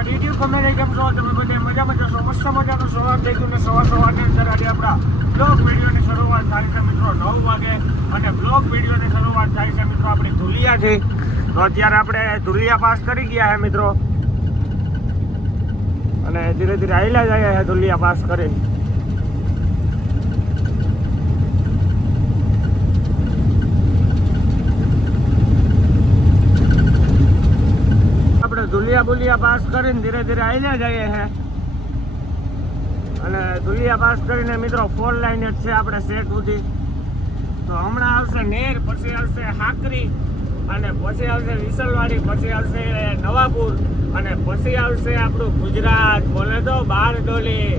મારી YouTube family કેમ છો? તમે બધે મજામાં જશો? મસ્ત મજાનું સવાર થઈ ગયું ને સવારની અંદર આજે આપણા બ્લોગ વિડીયોની શરૂઆત થાય છે મિત્રો 9 વાગે અને બ્લોગ વિડીયોની શરૂઆત થાય છે મિત્રો આપણી ધુલિયાથી. તો અત્યારે આપણે ધુલિયા પાસ કરી ગયા છે મિત્રો અને ધીરે ધીરે આયલા જાય છે ધુલિયા પાસ કરી. આપણે ધુલિયા બુલિયા પાસ કરીને ધીરે ધીરે આયલા જઈએ છે અને ધુલિયા પાસ કરીને મિત્રો 4 લાઈન જ છે આપણે સેટ સુધી. તો હમણાં આવશે નેર, પછી આવશે હાકરી અને પછી આવશે વિસલવાડી, પછી આવશે નવાપુર અને પછી આવશે આપણું ગુજરાત. બોલે તો બારડોલી.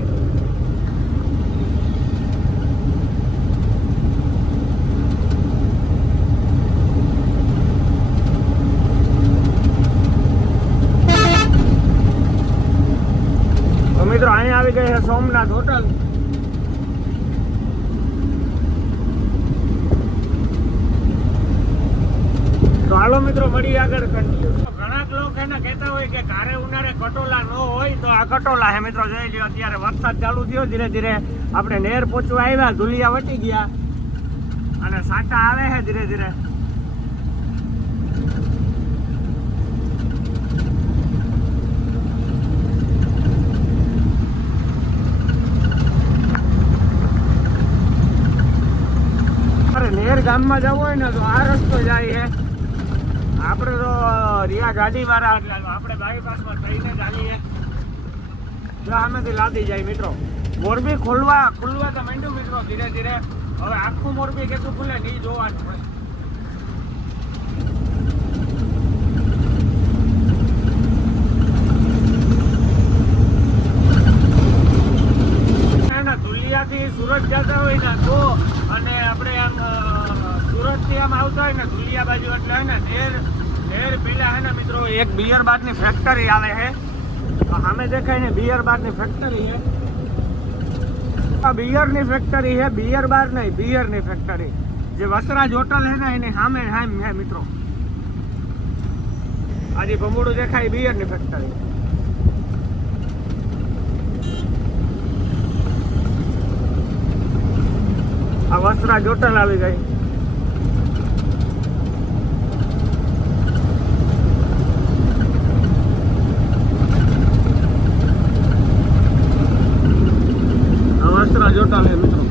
તો મિત્રો અહીંયા આવી ગઈ છે સોમનાથ હોટલ. તો હાલો મિત્રો મળીએ આગળ કન્ટિન્યુ. ઘણા લોકો એને કહેતા હોય કે ઘરે ઉનાળે કટોલા ન હોય, તો આ કટોલા હે મિત્રો. જોઈ લ્યો અત્યારે વરસાદ ચાલુ થયો, ધીરે ધીરે આપણે નેર પહોંચવા આવ્યા, ધુલિયા વટી ગયા અને સાટા આવે છે ધીરે ધીરે. નેર ગામમાં જવું હોય ને તો આ રસ્તો જાય છે. આપણે તો રિયા ગાડી વાળા એટલે આપણે બાયપાસમાં થઈને ચાલીએ તો આમેથી લાદી જાય મિત્રો. મોરબી ખુલવા તો માંડ્યું મિત્રો ધીરે ધીરે. હવે આખું મોરબી કેટલું ખુલે નહીં જોવાનું હોય. ધુલિયાથી સુરત જતા હોય ને તો, અને આપણે આમ સુરત થી આમ આવતા હોય ને ધુલિયા બાજુ એટલે હે ને નેર પેલા હે ને મિત્રો એક બિયર બાર ની ફેક્ટરી આવે છે. સામે દેખાય ને બિયર બાર ની ફેક્ટરી છે. આ બિયર ની ફેક્ટરી છે, બિયર બાર નહીં, બિયર ની ફેક્ટરી. જે વસરાજ હોટલ છે ને એની સામે હે મિત્રો. આજે ભમુડું દેખાય બિયર ની ફેક્ટરી. આ વસરાજ હોટલ આવી ગઈ. વસરાજ હોટલ છે મિત્રો.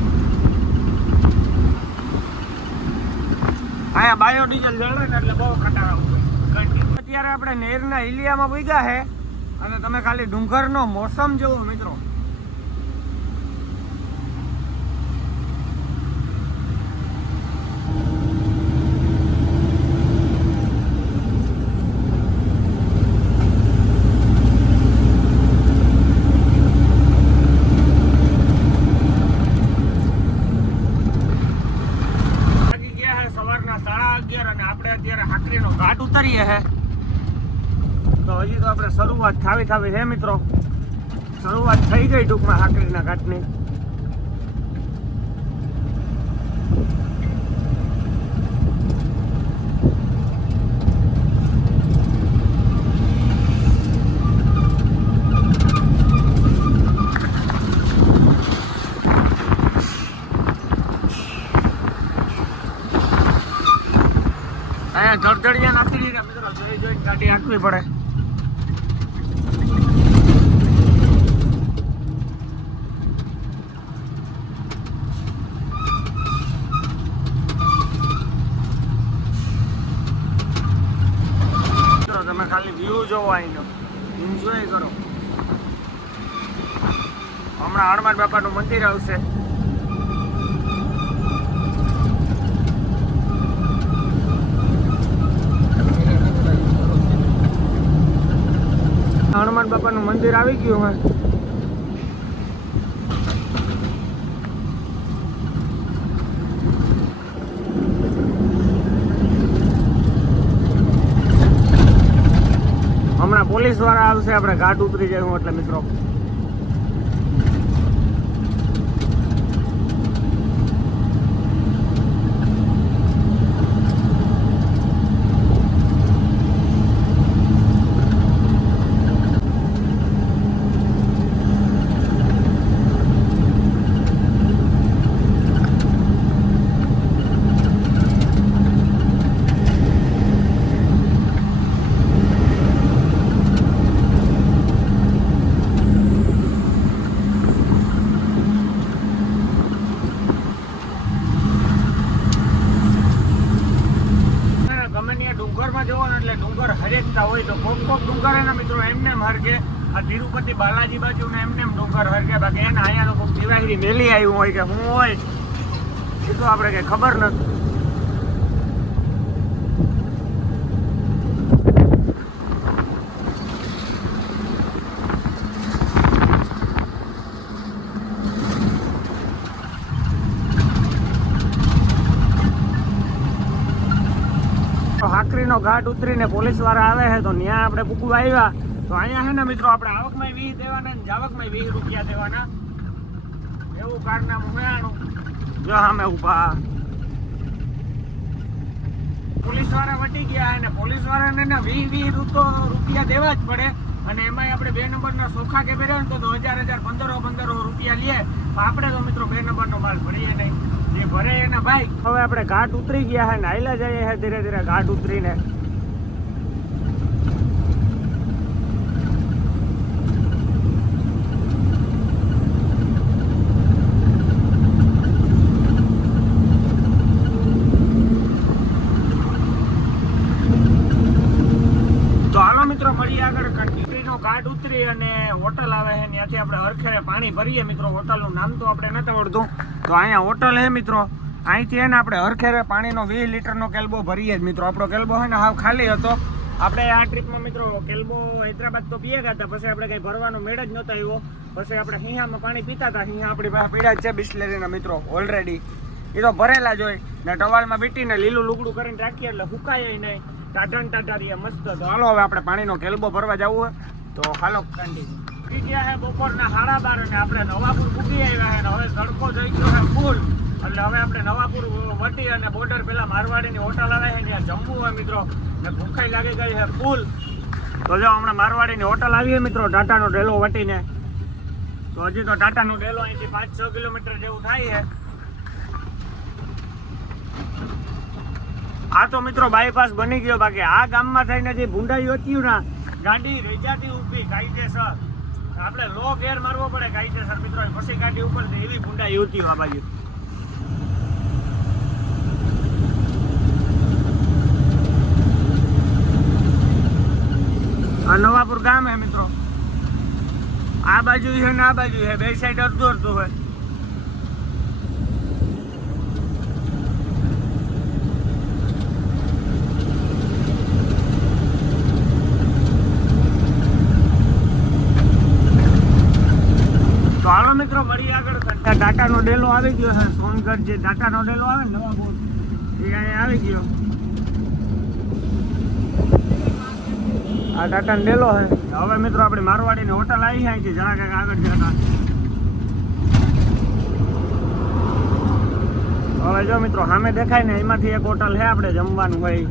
અહીંયા બાયોડીઝલ જળે ને એટલે બહુ ખટારા. અત્યારે આપણે નેરના ઇલિયામાં પૂગ્યા છે અને તમે ખાલી ડુંગરનો મોસમ જોવો મિત્રો. ઉતરીએ હે તો હજી તો આપણે શરૂઆત થાવી છે મિત્રો. શરૂઆત થઈ ગઈ ટૂંકમાં હાકરીના ઘાટની. જળજળિયા નાખી દીધા મિત્રો. જોઈ ગાડી આંકવી પડે. તમે ખાલી વ્યૂ જોવો, અહીંનો એન્જોય કરો. હમણાં હનુમાન બાપાનું મંદિર આવશે. હનુમાન બાપાનું મંદિર આવી ગયું હે. હમણાં પોલીસ વાળા આવશે, આપણે ઘાટ ઉતરી જાય એટલે મિત્રો. કોક ડુંગર એના મિત્રો એમને હરગે આ તિરુપતિ બાલાજી બાજુ ને એમને ડુંગર હરગે બાકી એને અહીંયા તો કોઈક દિવાળી મેલી આવ્યું હોય કે શું હોય એ તો આપણે કઈ ખબર નથી. હાકરીનો ઘાટ ઉતરીને પોલીસ વાળા આવે છે તો ત્યાં આપણે પૂકવા આવ્યા તો અહીંયા છે ને મિત્રો આપણે આવકમાં 20 દેવાના ને જાવકમાં 20 રૂપિયા દેવાના એવું કારનામું મેળાનું જો સામે ઉભા પોલીસ વાળા વટી ગયા અને પોલીસ વાળાને 20 રૂપિયા દેવા જ પડે અને એમાં આપણે 2 નંબરના સોખા કે પહેર્યા ને તો 1000 1500 રૂપિયા લે આપણે તો મિત્રો 2 નંબરનો માલ ભરીએ નહીં જે ભરે એના ભાઈ. હવે આપણે ઘાટ ઉતરી ગયા છે ને આયલા જઈએ છે ધીરે ધીરે ઘાટ ઉતરીને. તો હાલો મિત્રો મળીએ આગળ. કંટીનો ઘાટ ઉતરી અને હોટલ આવે છે ત્યાંથી આપણે હરખેરે પાણી ભરીએ મિત્રો. હોટલનું નામ તો આપણે નથી આવડતું તો અહીંયા હોટલ છે મિત્રો. અહીંથી એને આપણે હરખેરે પાણીનો 20 લીટરનો કેલ્બો ભરીએ જ મિત્રો. આપણો કેલ્બો છે ને હાવ ખાલી હતો. આપણે આ ટ્રીપમાં મિત્રો કેલ્બો હૈદરાબાદ તો પીએ ગયા હતા પછી આપણે કંઈ ભરવાનો મેળ જ નહોતો આવ્યો. પછી આપણે હિંહામાં પાણી પીતા હતા. હિંહા આપણી પાસે પીડા જ છે બિસ્લેરીના મિત્રો ઓલરેડી. એ તો ભરેલા જ હોય ને ટવાલમાં વીટીને લીલું લુગડું કરીને રાખીએ એટલે સુકાય નહીં. ટાટા ટાટા રહીએ મસ્ત. તો હાલો હવે આપણે પાણીનો કેલ્બો ભરવા જવું હોય તો હાલો કન્ટિન્યુ. ગયા છે બપોરના 12:30 અને આપણે નવાપુર પૂગી આવ્યા છે. હવે તડકો જઈ ગયો છે ફૂલ એટલે હવે આપણે નવાપુર વટી અને બોર્ડર પેલા મારવાડીની હોટલ આવે છે ત્યાં જમવું હોય મિત્રો ને ભૂખાઈ લાગી ગઈ છે ફૂલ. તો જો હમણાં મારવાડીની હોટલ આવી છે મિત્રો ટાટાનો ડેલો વટીને. તો હજી તો ટાટાનો ડેલો અહીંથી 5-6 કિલોમીટર જેવું થાય છે. આ તો મિત્રો બાયપાસ બની ગયો બાકી આ ગામમાં થઈને જે ભૂંડાઈ હોતી ને ગાડી રેજાતી ઊભી કાયદેસર આપણે લો ગેર મારવો પડે કાયદેસર મિત્રો પછી ગાડી ઉપર એવી ભૂંડાઈ હોતી આ બાજુ. આ નવાપુર ગામ હે મિત્રો. આ બાજુ છે ને આ બાજુ છે બે સાઈડ અડધું અડધું હોય. તો હાલો મિત્રો મળીએ આગળ. ટાટાનો ડેલો આવી ગયો છે સોનગઢ. જે ટાટાનો ડેલો આવે ને નવાપુર એ અહીંયા આવી ગયો. આ ટાટાનો ડેલો છે. હવે મિત્રો આપણી મારવાડીની હોટલ આવી છે કે જણા કાંઈક આગળ જતા. હવે જો મિત્રો સામે દેખાય ને એમાંથી એક હોટલ છે આપણે જમવાનું હોય.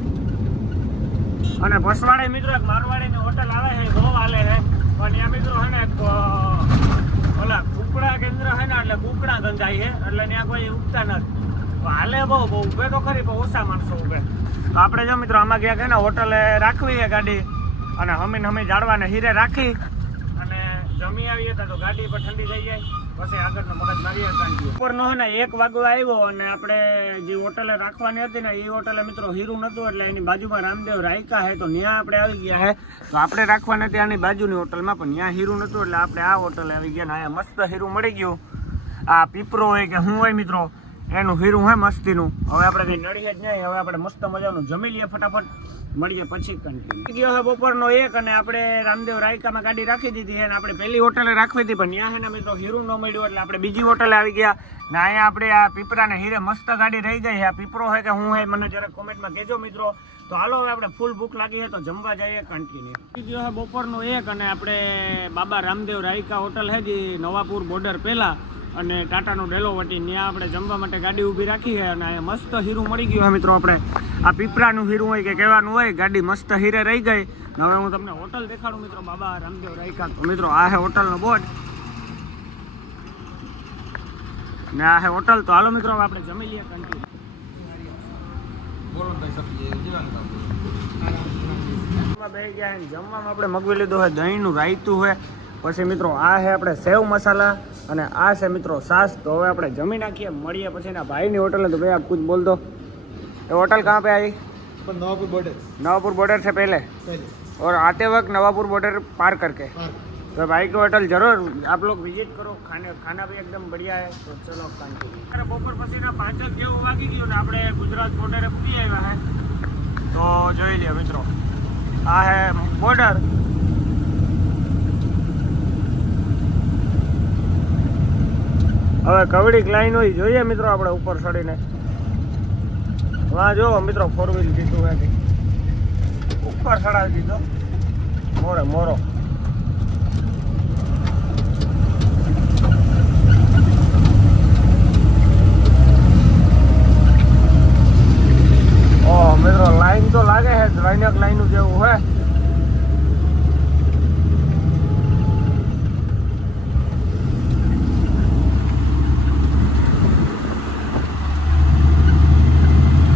અને ભસવાડે મિત્રો એક મારવાડીની હોટલ આવે છે બહુ હાલે છે પણ ત્યાં મિત્રો છે ને ઓલા કુકડા કેન્દ્ર છે ને એટલે કુકડા ધંધાય છે એટલે ત્યાં કોઈ ઉગતા નથી. હાલે બહુ ઉભે તો ખરી પણ ઓછા માણસો ઉભે. તો આપણે જો મિત્રો આમાં ગયા કે ને હોટલે રાખવી છે ગાડી અને હમી જાળવાને હીરે રાખી અને જમી આવીએ તો ગાડી પર ઠંડી થઈ જાય પછી આગળનો મગજ મારીએ. ઉપરનો છે ને 1 વાગવા આવ્યો અને આપણે જે હોટલે રાખવાની હતી ને એ હોટલે મિત્રો હીરું નહોતું એટલે એની બાજુમાં રામદેવ રાયકા છે તો ત્યાં આપણે આવી ગયા છે. તો આપણે રાખવાના ત્યાંની બાજુની હોટલમાં પણ ત્યાં હીરું નહોતું એટલે આપણે આ હોટલે આવી ગયા ને અહીંયા મસ્ત હીરું મળી ગયું. આ પીપરો હોય કે શું હોય મિત્રો એનું હીરું હોય મસ્તીનું. હવે આપણે કંઈ નડીએ જ નહીં. હવે આપણે મસ્ત મજાનું જમી લઈએ ફટાફટ. મળીએ પછી કન્ટિન્યુ. ગયો છે બપોરનો 1 અને આપણે રામદેવ રાયકામાં ગાડી રાખી દીધી છે અને આપણે પહેલી હોટલે રાખવી હતી પણ ત્યાં છે ને મિત્રો હીરું ન મળ્યું એટલે આપણે બીજી હોટલે આવી ગયા ને અહીંયા આપણે આ પીપરાને હીરે મસ્ત ગાડી રહી ગઈ છે. આ પીપરો છે કે હું હે મને જરાક કોમેન્ટમાં કહેજો મિત્રો. તો હાલો હવે આપણે ફૂલ ભૂખ લાગી છે તો જમવા જઈએ કન્ટિન્યુ. ગયો છે બપોરનો 1 અને આપણે બાબા રામદેવ રાયકા હોટલ છે જે નવાપુર બોર્ડર પહેલાં અને ટાટાનો ડેલો વટી ત્યાં આપણે જમવા માટે ગાડી ઊભી રાખી છે અને અહીંયા મસ્ત હીરું મળી ગયું છે મિત્રો. આપણે આ પીપરાનું હીરું હોય કે કહેવાનું હોય ગાડી મસ્ત હીરે રહી ગઈ. હવે હું તમને હોટલ દેખાડું મિત્રો બાબા રામદેવ રાયકા. તો મિત્રો આ છે હોટલનો બોર્ડ ને આ છે હોટલ. તો હાલો મિત્રો હવે આપણે જમી લઈએ કન્ટિન્યુ. બે ગયા જમવામાં આપણે મગવી લીધું હોય દહીંનું રાયતું હોય પછી મિત્રો આ છે આપણે સેવ મસાલા અને આ છે મિત્રો સાસ. તો હવે આપણે જમી નાખીએ મળીએ પછી ના ભાઈની હોટલ. તો ભાઈ આપ कुछ बोल दो. ये होटल कहाँ पे आई? नवापुर बॉर्डर से पहले और आते वक्त नवापुर बॉर्डर पार करके तो भाई को होटल जरूर आप लोग विजिट करो. खाना भी एकदम बढ़िया है. तो चलो કંટિન્યુ. બપોર પછીના 5 જેવું વાગી ગયું ને આપણે ગુજરાત બોર્ડરે પૂરી આવ્યા હે. તો જોઈ લ્યો મિત્રો, આ હે બોર્ડર. હવે કવડીક લાઈન હોય જોઈએ મિત્રો આપણે ઉપર ચડીને. વાં જો મિત્રો 4 વ્હીલ દીધું હે ઉપર ચડાવી દીધો મોરે મોરો. મિત્રો લાઈન તો લાગે છે ત્રણેક લાઈન જેવું હોય.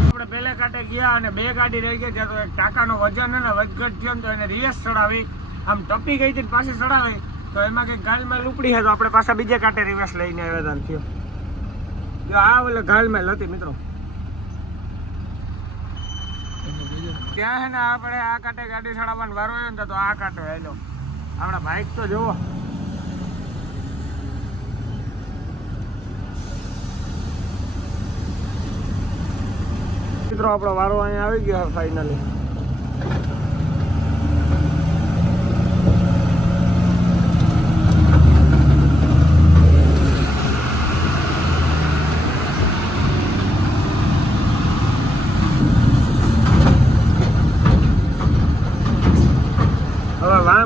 આપણે પહેલે કાંઠે ગયા અને 2 ગાડી રહી ગઈ ત્યાં તો એક ટાંકાનો વજન અને વધઘટ થયો તો એને રિવર્સ ચડાવી આમ ટપી ગઈ હતી પાછી ચડાવી તો એમાં કંઈક ગાલમાં લૂપડી છે તો આપણે પાછા બીજે કાંઠે રિવર્સ લઈને આવ્યા થયો. જો આ ઓલે ગાલમાં હતી મિત્રો. ત્યાં છે ને આપણે આ કાંઠે ગાડી ચડાવવાનો વારો આવ્યો ને તો આ કાંઠો આવેલો. આપણા બાઇક તો જુઓ. મિત્રો આપણો વારો અહીંયા આવી ગયો ફાઇનલી.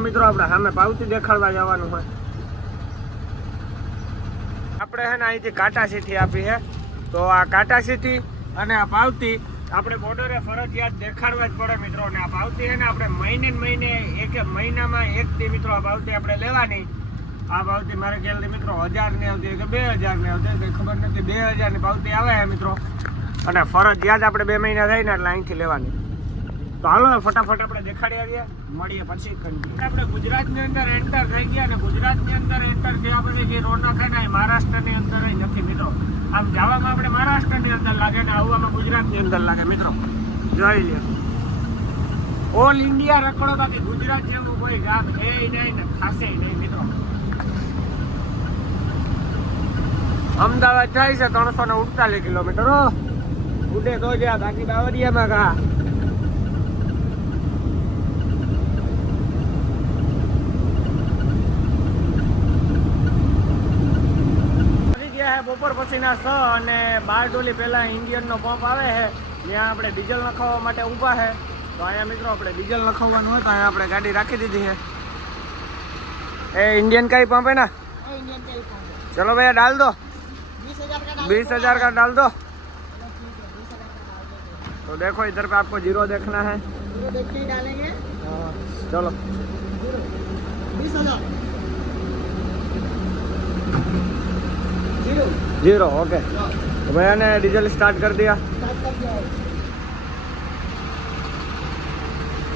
મિત્રો આપણે સામે પાવતી દેખાડવા જવાનું હોય. આપણે છે ને અહીંથી કાંટાસીથી આપી છે તો આ કાંટાસીથી અને આ પાવતી આપણે બોર્ડરે ફરજિયાત દેખાડવા જ પડે મિત્રો. અને આ પાવતી છે ને આપણે મહિને એક મહિનામાં એકથી મિત્રો આ પાવતી આપણે લેવાની. આ પાવતી મારે ખ્યાલથી મિત્રો 1000 ની આવતી કે 2000 ની આવતી કંઈ ખબર નથી. 2000 ની પાવતી આવે છે મિત્રો અને ફરજિયાત આપણે 2 મહિના થાય ને એટલે અહીંથી લેવાની. તો હાલો ફટાફટ આપણે દેખાડી આવીએ, મળીએ પછી કંટિન્યુ. આપણે ગુજરાતની અંદર એન્ટર થઈ ગયા અને ગુજરાતની અંદર એન્ટર થયા પછી જે રોનક છે ને મહારાષ્ટ્રની અંદર નથી મિત્રો. આમ જવામાં આપણે મહારાષ્ટ્રની અંદર લાગે ને આવવામાં ગુજરાતની અંદર લાગે મિત્રો. જોઈ લે ઓલ ઇન્ડિયા રખડો બાકી ગુજરાત જેવું કોઈ ગામ છે નહીં ને ખાસે નહીં મિત્રો. અમદાવાદ જાય છે 349 કિલોમીટર ઉડે તો જ્યાં બાકી બાવરિયામાં કા. બપોર પછીના 6 અને 12 ડોલી પહેલા ઇન્ડિયનનો પંપ આવે છે જ્યાં આપણે ડીઝલ નખાવવા માટે ઊભા છે. તો અહીંયા મિત્રો આપણે ડીઝલ નખાવવાનું હોય તો અહીંયા આપણે ગાડી રાખી દીધી છે. એ इंडियन का ही पंप है ना? इंडियन का ही पंप है. चलो भैया डाल दो 20,000 का डाल दो. तो देखो इधर पे आपको 0 देखना है. 0 देख के ही डालेंगे. चलो 20,000 0 ओके. तो भैया ने डीजल स्टार्ट कर दिया.